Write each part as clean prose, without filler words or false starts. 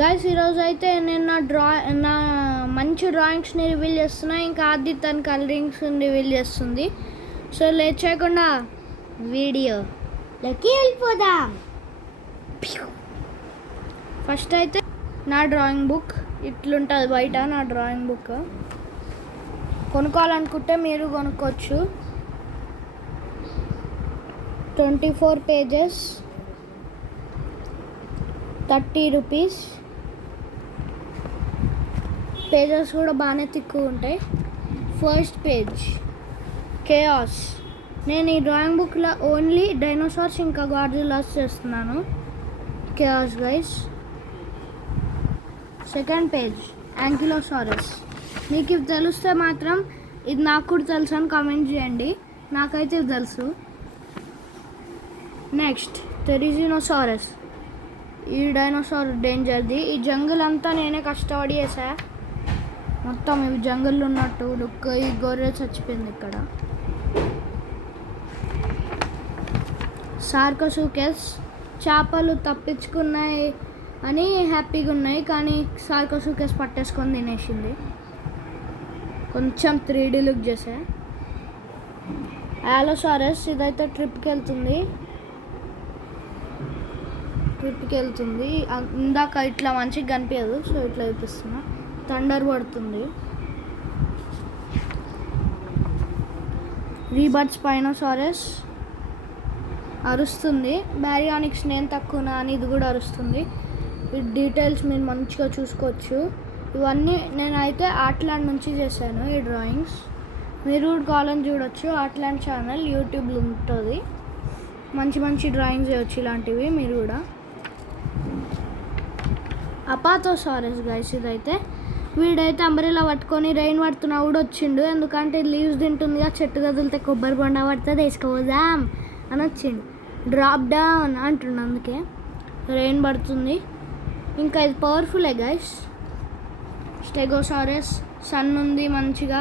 Guys ఈరోజు అయితే నేను నా మంచి డ్రాయింగ్స్ని రివీల్ చేస్తున్నా. ఇంకా ఆది తన కలరింగ్స్ రివీల్ చేస్తుంది. సో లేట్ చేయకుండా వీడియోలోకి వెళ్ళిపోదాం. ఫస్ట్ అయితే నా డ్రాయింగ్ బుక్ ఇట్లుంటుంది బయట. నా డ్రాయింగ్ బుక్ కొనుక్కోవాలనుకుంటే మీరు కొనుక్కోవచ్చు. 24 pages, 30 rupees. పేజెస్ కూడా బాగానే తిక్కువ ఉంటాయి. First page chaos. నేను ఈ డ్రాయింగ్ బుక్లో ఓన్లీ డైనోసార్స్ ఇంకా గాడ్జిల్లాస్ చేస్తున్నాను. Chaos guys. Second page ankylosaurus. మీకు ఇది తెలిస్తే మాత్రం ఇది నాకు కూడా తెలుసు అని కామెంట్ చేయండి. నాకైతే ఇది తెలుసు. నెక్స్ట్ టెరిజినోసారస్. ఈ డైనోసార్ డేంజర్ది. ఈ జంగిల్ అంతా నేనే కష్టపడి చేసా. మొత్తం ఇవి జంగిల్లో ఉన్నట్టు లుక్. ఈ గొర్రె చచ్చిపోయింది ఇక్కడ. సార్కోసూకెస్. చేపలు తప్పించుకున్నాయి అని హ్యాపీగా ఉన్నాయి, కానీ సార్కోసూకెస్ పట్టేసుకొని తినేసింది. కొంచెం 3D లుక్ చేసా. ఆలోసారస్. ఇదైతే ట్రిప్కి వెళ్తుంది. ఇందాక ఇట్లా మంచిగా కనిపించదు, సో ఇట్లా చూపిస్తున్నా. థండర్ పడుతుంది. రీబర్డ్ స్పైనోసారస్ అరుస్తుంది. బ్యారియానిక్స్ నేను తక్కువనా అని ఇది కూడా అరుస్తుంది. ఈ డీటెయిల్స్ మీరు మంచిగా చూసుకోవచ్చు. ఇవన్నీ నేనైతే ఆర్ట్లాండ్ నుంచి చేశాను ఈ డ్రాయింగ్స్. మీరు కూడా కావాలని చూడొచ్చు. ఆర్ట్లాండ్ ఛానల్ యూట్యూబ్లో ఉంటుంది. మంచి మంచి డ్రాయింగ్స్ చేయొచ్చు ఇలాంటివి మీరు కూడా. అపాతోసారస్ గైస్. ఇదైతే వీడైతే అంబ్రెల్లా పట్టుకొని రెయిన్ పడుతున్నా కూడా వచ్చిండు. ఎందుకంటే లీవ్స్ తింటుందిగా, చెట్టు కదిలితే కొబ్బరి బొండ పడుతుంది వేసుకోదాం అని వచ్చిండు. డ్రాప్ డౌన్ అంటుండు, అందుకే రెయిన్ పడుతుంది. ఇంకా ఇది పవర్ఫుల్లే గైస్. స్టెగోసారస్. సన్ ఉంది మంచిగా,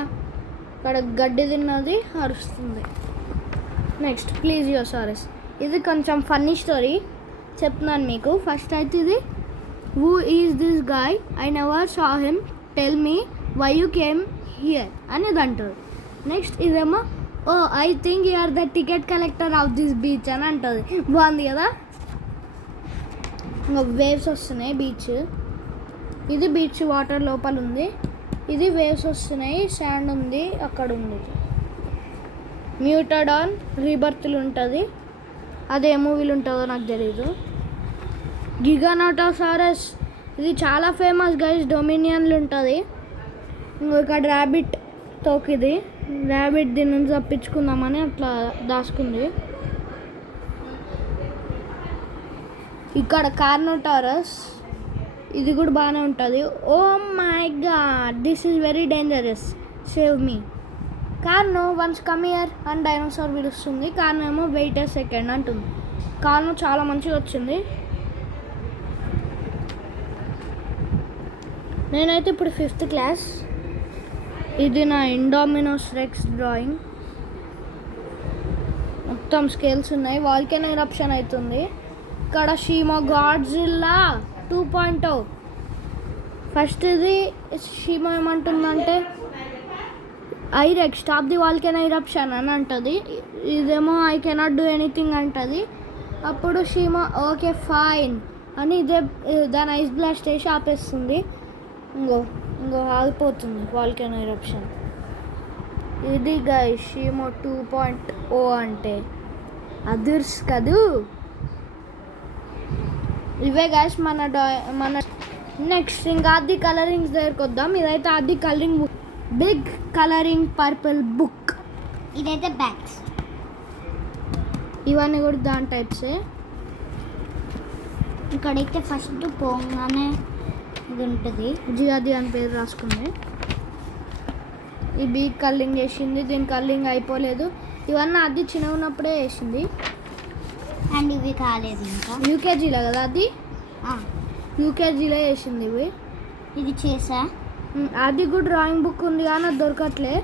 ఇక్కడ గడ్డి తిన్నది అరుస్తుంది. Next plesiosaurus. ఇది కొంచెం ఫన్నీ స్టోరీ చెప్తున్నాను మీకు. ఫస్ట్ అయితే ఇది who is this guy, I never saw him, tell me why you came here అనేది అంటారు. నెక్స్ట్ ఇదేమో oh I think you are the ticket collector of this beach అని అంటుంది. బాగుంది కదా. ఇంకా వేవ్స్ వస్తున్నాయి. బీచ్ ఇది. బీచ్ వాటర్ లోపల ఉంది. ఇది వేవ్స్ వస్తున్నాయి. శాండ్ ఉంది అక్కడ ఉంది. మ్యూటడాన్ రీబర్త్లు ఉంటుంది. అదే మూవీలు ఉంటుందో నాకు తెలీదు. గిగానోటోసారస్. ఇది చాలా ఫేమస్ గైస్. డొమినియన్లు ఉంటుంది. ఇక్కడ ర్యాబిట్ తోకిది. ర్యాబిట్ దీని నుంచి తప్పించుకుందామని అట్లా దాచుకుంది. ఇక్కడ కార్నోటారస్. ఇది కూడా బాగానే ఉంటుంది. Oh my god, this is very dangerous, save me. Carno once come here అని డైనోసార్ పిలుస్తుంది. కార్నో ఏమో వెయిట్ ఏ సెకండ్ అంటుంది. కార్నో చాలా మంచిగా వచ్చింది. నేనైతే ఇప్పుడు 5th క్లాస్. ఇది నా ఇండోమినోస్ రెక్స్ డ్రాయింగ్. మొత్తం స్కేల్స్ ఉన్నాయి. వాల్కెనో ఎరప్షన్ అవుతుంది. ఇక్కడ షీమో గాడ్జిల్లా 2.0. ఫస్ట్ ఇది షీమో ఏమంటుందంటే ఐరెక్ స్టాప్ ది వాల్కెనో ఎరప్షన్ అని అంటుంది. ఇదేమో ఐ కెనాట్ డూ ఎనీథింగ్ అంటుంది. అప్పుడు షీమో ఓకే ఫైన్ అని ఇదే దాని ఐస్ బ్లాస్ట్ వేసి ఆపేస్తుంది. ఇంకో ఆగిపోతుంది వాల్కెనో ఎరప్షన్. ఇది గైస్ షీమో 2.0 అంటే అదుర్స్ కదూ. ఇవే గైస్ మన నెక్స్ట్ ఇంకా ఆది కలరింగ్స్ దగ్గరకు వద్దాం. ఇదైతే ఆది colouring book, big colouring purple book. ఇదైతే బ్యాగ్స్. ఇవన్నీ కూడా దాని టైప్సే. ఇక్కడైతే ఫస్ట్ పోగానే ఇది ఉంటుంది. జియాది అని పేరు రాసుకుంది. ఈ బీక్ కలరింగ్ చేసింది. దీని కలరింగ్ అయిపోలేదు. ఇవన్నీ అది చిన్న ఉన్నప్పుడే వేసింది. అండ్ ఇవి కాలేదు ఇంకా. యూకేజీలో కదా అది. యూకేజీలో వేసింది ఇవి. ఇది చేసా. అది కూడా డ్రాయింగ్ బుక్ ఉంది కానీ అది దొరకట్లే.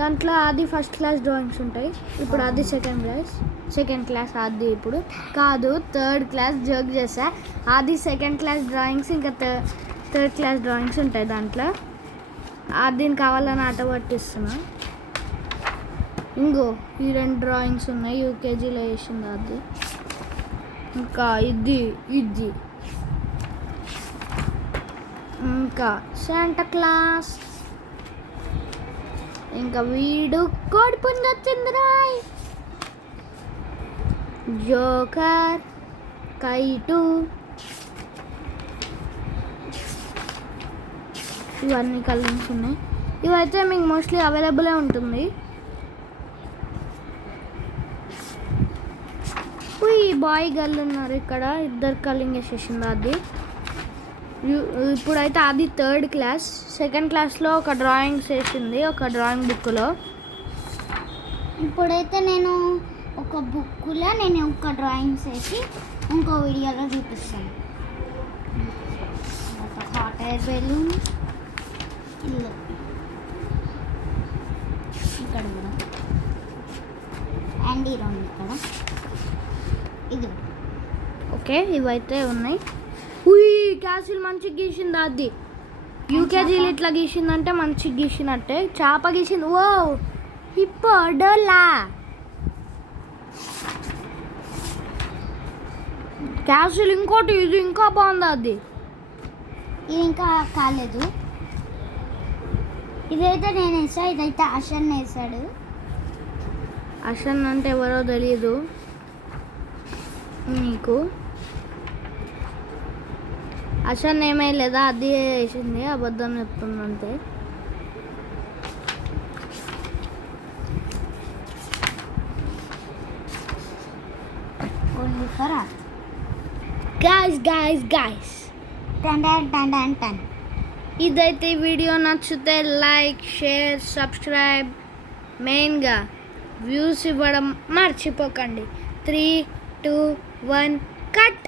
దాంట్లో అది 1st క్లాస్ డ్రాయింగ్స్ ఉంటాయి. ఇప్పుడు అది 2nd క్లాస్. సెకండ్ క్లాస్ అది ఇప్పుడు కాదు, థర్డ్ క్లాస్ జోక్ చేసా. అది సెకండ్ క్లాస్ డ్రాయింగ్స్, ఇంకా థర్డ్ క్లాస్ డ్రాయింగ్స్ ఉంటాయి దాంట్లో. దీనికి కావాలని ఆట పట్టిస్తున్నా. ఇంకో ఈ 2 డ్రాయింగ్స్ ఉన్నాయి, యూకేజీలో వేసింది అది. ఇంకా ఇది ఇంకా శాంటా క్లాస్, ఇంకా వీడు కోడిపుంజు వచ్చిందిరాయ్, జోకర్, కైటు, ఇవన్నీ కలర్స్ ఉన్నాయి. ఇవైతే మీకు మోస్ట్లీ అవైలబులే ఉంటుంది. బాయ్ గర్ల్ ఉన్నారు ఇక్కడ, 2 కలింగ్ వేసేసింది అది. ఇప్పుడైతే అది థర్డ్ క్లాస్. సెకండ్ క్లాస్లో ఒక డ్రాయింగ్స్ వేసింది, ఒక డ్రాయింగ్ బుక్లో. ఇప్పుడైతే నేను ఒక బుక్లో ఒక డ్రాయింగ్స్ వేసి ఇంకో వీడియోలో చూపిస్తాను. ఒక హాట్ ఎయిర్ బెలూన్ ఇక్కడ కూడా, అండ్ ఈ 2 ఇక్కడ, ఇది ఓకే. ఇవైతే ఉన్నాయి. క్యాసిల్ మంచిగా గీసింది అది. యూకేజీలు ఇట్లా గీసిందంటే మంచిగా గీసినట్టే. చేప గీసింది. ఓ హిప్పో డోలా. క్యాసిల్ ఇంకోటి, ఇది ఇంకా బాగుంది అది. ఇది ఇంకా కాలేదు. ఇదైతే నేను వేసా, ఇదైతే అషన్ వేసాడు. అషన్ అంటే ఎవరో తెలియదు నీకు. అషన్ ఏమీ లేదా, అది వేసింది, అబద్ధం చెప్తుందంతే. Only for us. guys Dun. ఇదైతే వీడియో నచ్చితే లైక్, షేర్, సబ్స్క్రైబ్, మెయిన్గా వ్యూస్ ఇవ్వడం మర్చిపోకండి. 3, 2, 1 కట్.